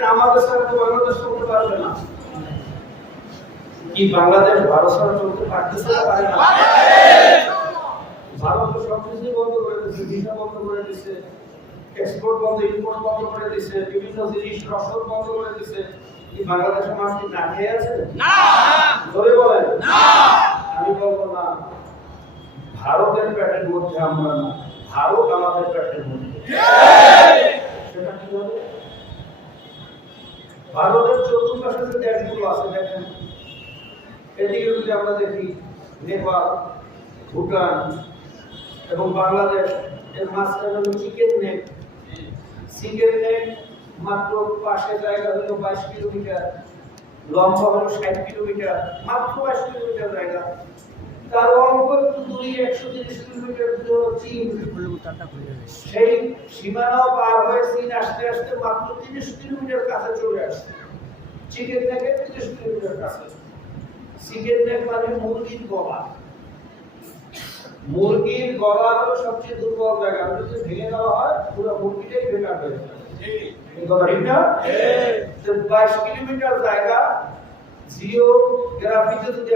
যে আমাদের সাথে তো বাংলাদেশ চলতে পারবে না। কি বাংলাদেশ ভারত ছাড়া চলতে পারতেছে না পারে না? ভারত তো সব বন্ধ করে দিচ্ছে ভিসা বন্ধ করে দিচ্ছে এক্সপোর্ট বন্ধ ইম্পোর্ট বন্ধ করে দিচ্ছে বিভিন্ন জিনিস রসদ বন্ধ করে দিচ্ছে কি বাংলাদেশের মানুষ কি না খেয়ে আছে? না। ধরে বলেন। আমি বলব না। ভারতের প্যাটের মধ্যে আমরা না ভারত আমাদের প্যাটের মধ্যে। ভারতের চতুর্পাশে যে দেশগুলো আছে, দেখেন। এদিকে যদি আমরা দেখি, নেপাল, ভুটান এবং বাংলাদেশ, এর মাঝখানে হলো চিকেন নেক চিকেন নেক মাত্র পাশে জায়গা হলো বাইশ কিলোমিটার, লম্বা হলো ষাট কিলোমিটার, মাত্র বাইশ কিলোমিটার জায়গা। তার অল্প একটু দূরে, একশো তিরিশ কিলোমিটার দূরে চীন। সেই সীমানাও পার হয়ে চীন আসতে আসতে মাত্র তিরিশ কিলোমিটার কাছে চলে আসছে। চিকেন নেকে তিরিশ কিলোমিটার কাছে। চিকেন নেক মানে মুরগির গলা। মুরগির গলা হলো সবচেয়ে দুর্বল জায়গা। যদি ভেঙে দেওয়া হয় পুরো মুরগিটাই বেকার হয়ে তো বাইশ কিলোমিটার জায়গা। জিওগ্রাফিতে যদি